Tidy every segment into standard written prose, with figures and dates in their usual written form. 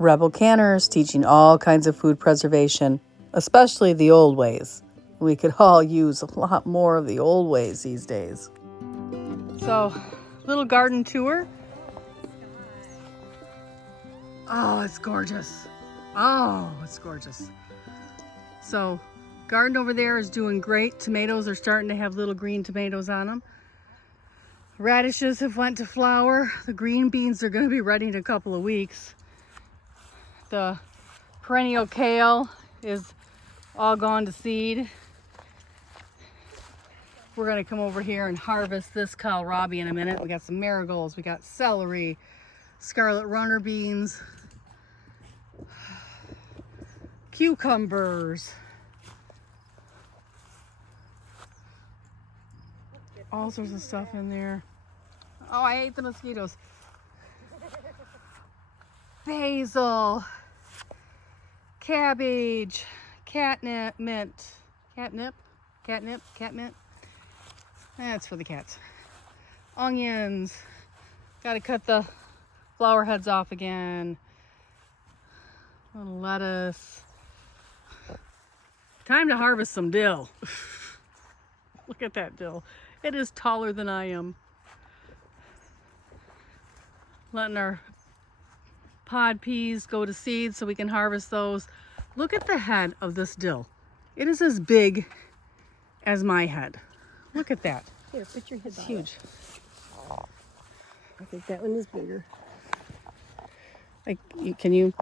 Rebel Canners teaching all kinds of food preservation, especially the old ways. We could all use a lot more of the old ways these days. So, little garden tour. Oh, it's gorgeous. Oh, it's gorgeous. So, garden over there is doing great. Tomatoes are starting to have little green tomatoes on them. Radishes have went to flower. The green beans are going to be ready in a couple of weeks. The perennial kale is all gone to seed. We're going to come over here and harvest this kohlrabi in a minute. We got some marigolds, we got celery, scarlet runner beans, cucumbers, all sorts of stuff in there. Oh, I hate the mosquitoes. Basil, cabbage, catnip, mint, catnip, catmint. That's for the cats. Onions. Got to cut the flower heads off again. A little lettuce. Time to harvest some dill. Look at that dill. It is taller than I am. Letting our pod peas go to seed so we can harvest those. Look at the head of this dill. It is as big as my head. Look at that. Here, put your head It's huge. I think that one is bigger. Can you?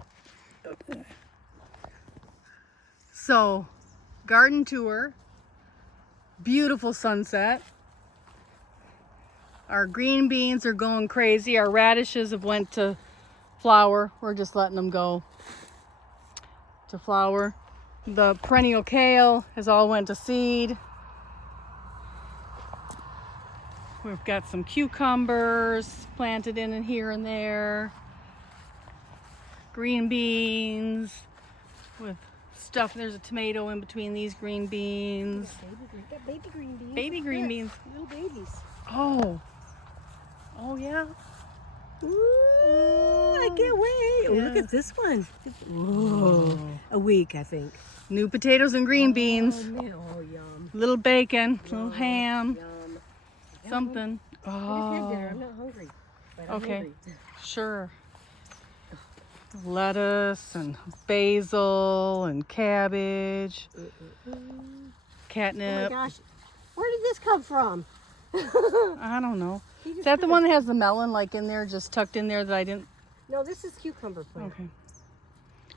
So, garden tour. Beautiful sunset. Our green beans are going crazy. Our radishes have went to flower. We're just letting them go to flower. The perennial kale has all went to seed. We've got some cucumbers planted in here and there. Green beans with stuff. There's a tomato in between these green beans. Got baby green beans. Baby green beans. Little babies. Oh. Oh, yeah. Ooh, I can't wait. Oh, look at this one. Whoa. A week, I think. New potatoes and green beans. Oh, man. Oh, yum. Little bacon, little ham, Yum. something. I just had dinner. I'm not hungry. But I'm Okay. hungry. Sure. Lettuce and basil and cabbage, Oh catnip. my gosh. Where did this come from? I don't know. Is that the one that has the melon like in there, just tucked in there that I didn't? No, this is cucumber plant. Okay.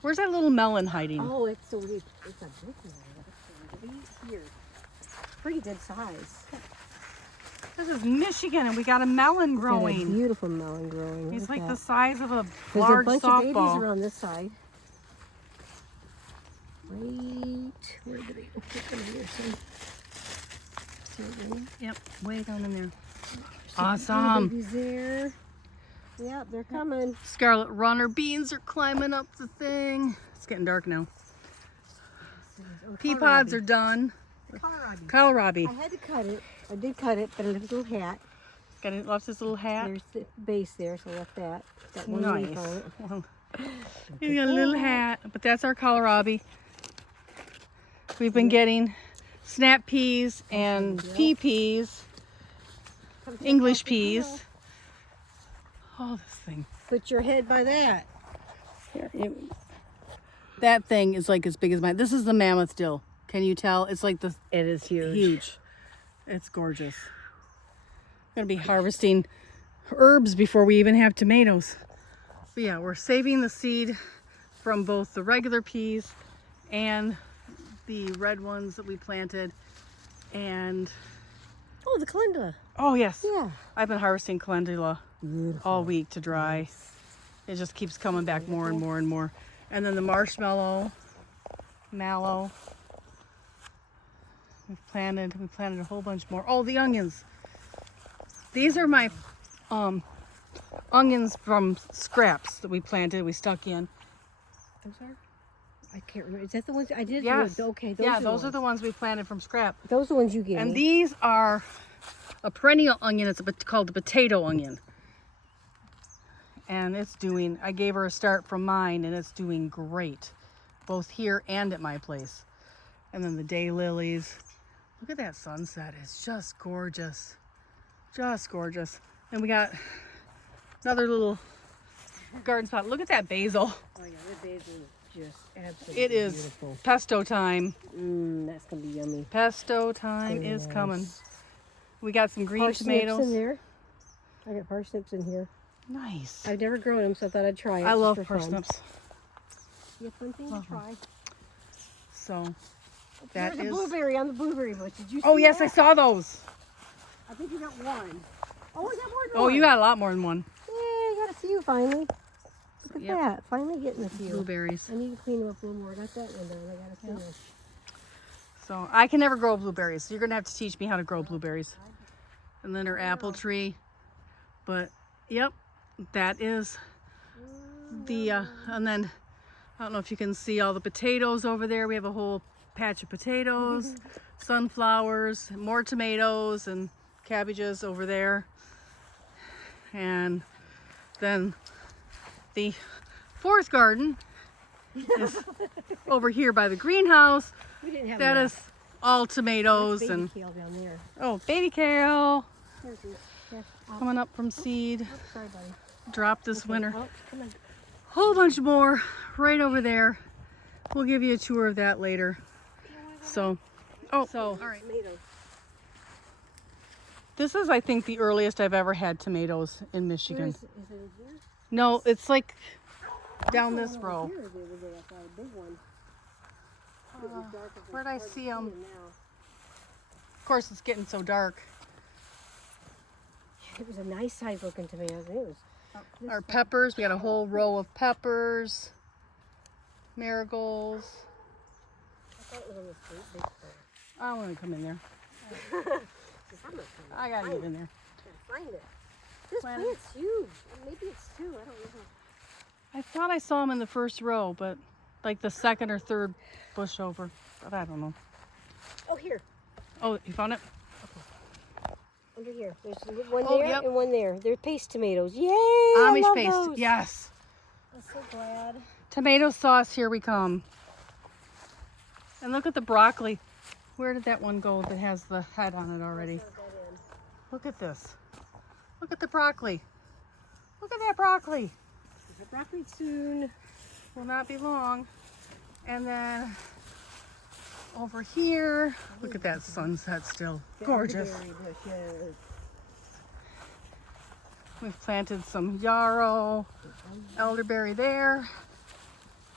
Where's that little melon hiding? Oh, it's a big one. It's right here. Pretty good size. This is Michigan, and we got a melon Got a growing. beautiful melon growing. He's Look like at the that. size of a There's large a bunch of babies softball. around this side. Wait, where do they? Oh, put them here. Yep, way down in there. Some Awesome. babies there. Yep, they're coming. Scarlet runner beans are climbing up the thing. It's getting dark now. Oh, Pea pods are done. kohlrabi. Kohlrabi. I had to cut it. I did cut it, but a little hat. Got it, lost his little hat. There's the base there, so I left that. Got one Nice. leaf on it. Well, he's got a little hat, but that's our kohlrabi. We've been getting snap peas and pea peas, Come check English out the grill. peas. Oh, this thing. Put your head by that. That thing is like as big as mine. This is the mammoth dill. Can you tell? It's like the It is huge. huge. It's gorgeous. Gonna be harvesting herbs before we even have tomatoes. But yeah, we're saving the seed from both the regular peas and the red ones that we planted. And Oh, the calendula. oh yes, Yeah. I've been harvesting calendula Beautiful. all week to dry. It just keeps coming back more and more and more. And then the marshmallow, mallow. We planted a whole bunch more. Oh, the onions. These are my onions from scraps that we planted, we stuck in. Those are? I can't remember. Is that the ones I did? Yes. Okay. Those are the ones we planted from scrap. Those are the ones you gave And me. these are a perennial onion. It's called the potato onion. and it's doing, I gave her a start from mine and it's doing great, both here and at my place. And then the daylilies. Look at that sunset. It's just gorgeous. Just gorgeous. And we got another little garden spot. Look at that basil. Oh yeah, that basil is just absolutely It is beautiful. pesto time. That's gonna be yummy. Pesto time is coming. We got some green tomatoes in there. I got parsnips in here. Nice. I've never grown them, so I thought I'd try it. I love just for fun. parsnips. Yeah, fun thing to try. So that There's is. a blueberry on the blueberry bush. Did you see Oh yes, that? I saw those. I think you got one. Oh, I got more than Oh, one. you got a lot more than one. Yeah, I got a few finally. Look at Yep. that. Finally getting a few. Blueberries. I need to clean them up a little more. I got that one done. I got to finish. So I can never grow blueberries. So you're gonna have to teach me how to grow blueberries. And then our apple tree. But yep, that is the and then I don't know if you can see all the potatoes over there. We have a whole patch of potatoes, sunflowers, more tomatoes and cabbages over there. And then the fourth garden is over here by the greenhouse. We didn't have That enough. is all tomatoes Baby and kale down there. oh, baby kale There's your- yeah. Oh, coming up from seed. sorry, buddy. Dropped this Okay. winter. Oh, come on. Whole bunch more right over there. We'll give you a tour of that later. So, all right. Tomatoes. This is, I think, the earliest I've ever had tomatoes in Michigan. Is it in here? No, it's like down I this saw one row. over here the other day. I saw a big one. It was dark as Where'd I hard to see 'em? now. Of course, it's getting so dark. It was a nice size looking tomato. It was up this Our far. peppers, we got a whole row of peppers, marigolds. I thought it was on this big plant. I want to come in there. I'm not coming. I gotta get in there. Gotta find it. This Plant- plant's huge. Maybe it's two. I don't know. I thought I saw them in the first row, but like the second or third bush over. But I don't know. Oh, here. Oh, you found it? Under here. There's one Oh, there yep. and one there. They're paste tomatoes. Yay! I Amish love paste. those. Yes. I'm so glad. Tomato sauce, here we come. And look at the broccoli. Where did that one go that has the head on it already? Plug that in. Look at this. Look at the broccoli. Look at that broccoli. The broccoli soon. Will not be long. And then over here, look at that sunset still. Gorgeous. Elderberry bushes. We've planted some yarrow, elderberry there,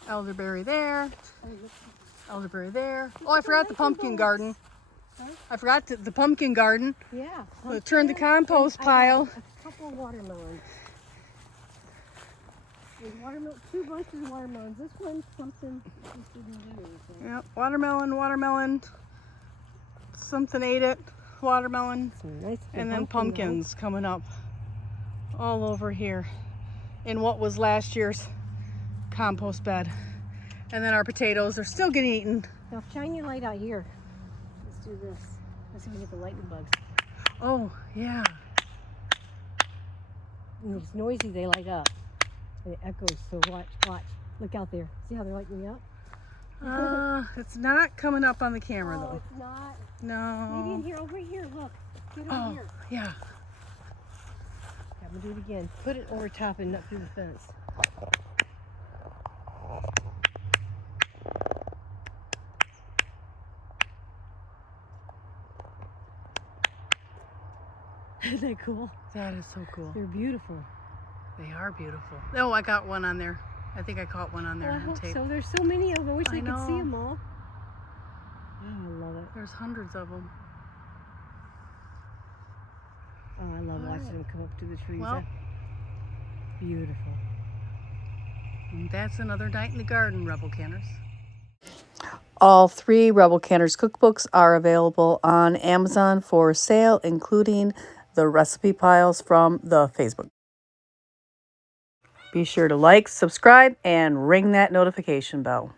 elderberry there, elderberry there. Oh, I forgot the pumpkin garden. I forgot the pumpkin garden. Yeah. We'll turn the pumpkin. compost I got pile. A couple of watermelons. There's watermelon, 2 bunches of watermelons. This one's something just didn't do anything. Yeah, watermelon. Something ate it. Watermelon. Some nice And then pumpkin pumpkins coming up all over here in what was last year's compost bed. And then our potatoes are still getting eaten. Now shine your light out here. Let's do this. Let's see if we get the lightning bugs. Oh, yeah. When it's noisy, they light up. And it echoes, so watch. Look out there. See how they're lighting me up? It's not coming up on the camera Oh, though. it's not. Maybe in No. here, over here, look. Get over Oh, here. yeah. I'm gonna do it again. Put it over top and not through the fence. Isn't that cool? That is so cool. They're beautiful. They are beautiful. Oh, I got one on there. I think I caught one on there I on hope tape. so. There's so many of them. I wish I they could see know. them all. Oh, I love it. There's hundreds of them. Oh, I love All watching right. them come up to the trees. Well- Beautiful. And that's another night in the garden, Rebel Canners. All 3 Rebel Canners cookbooks are available on Amazon for sale, including the recipe piles from the Facebook. Be sure to like, subscribe, and ring that notification bell.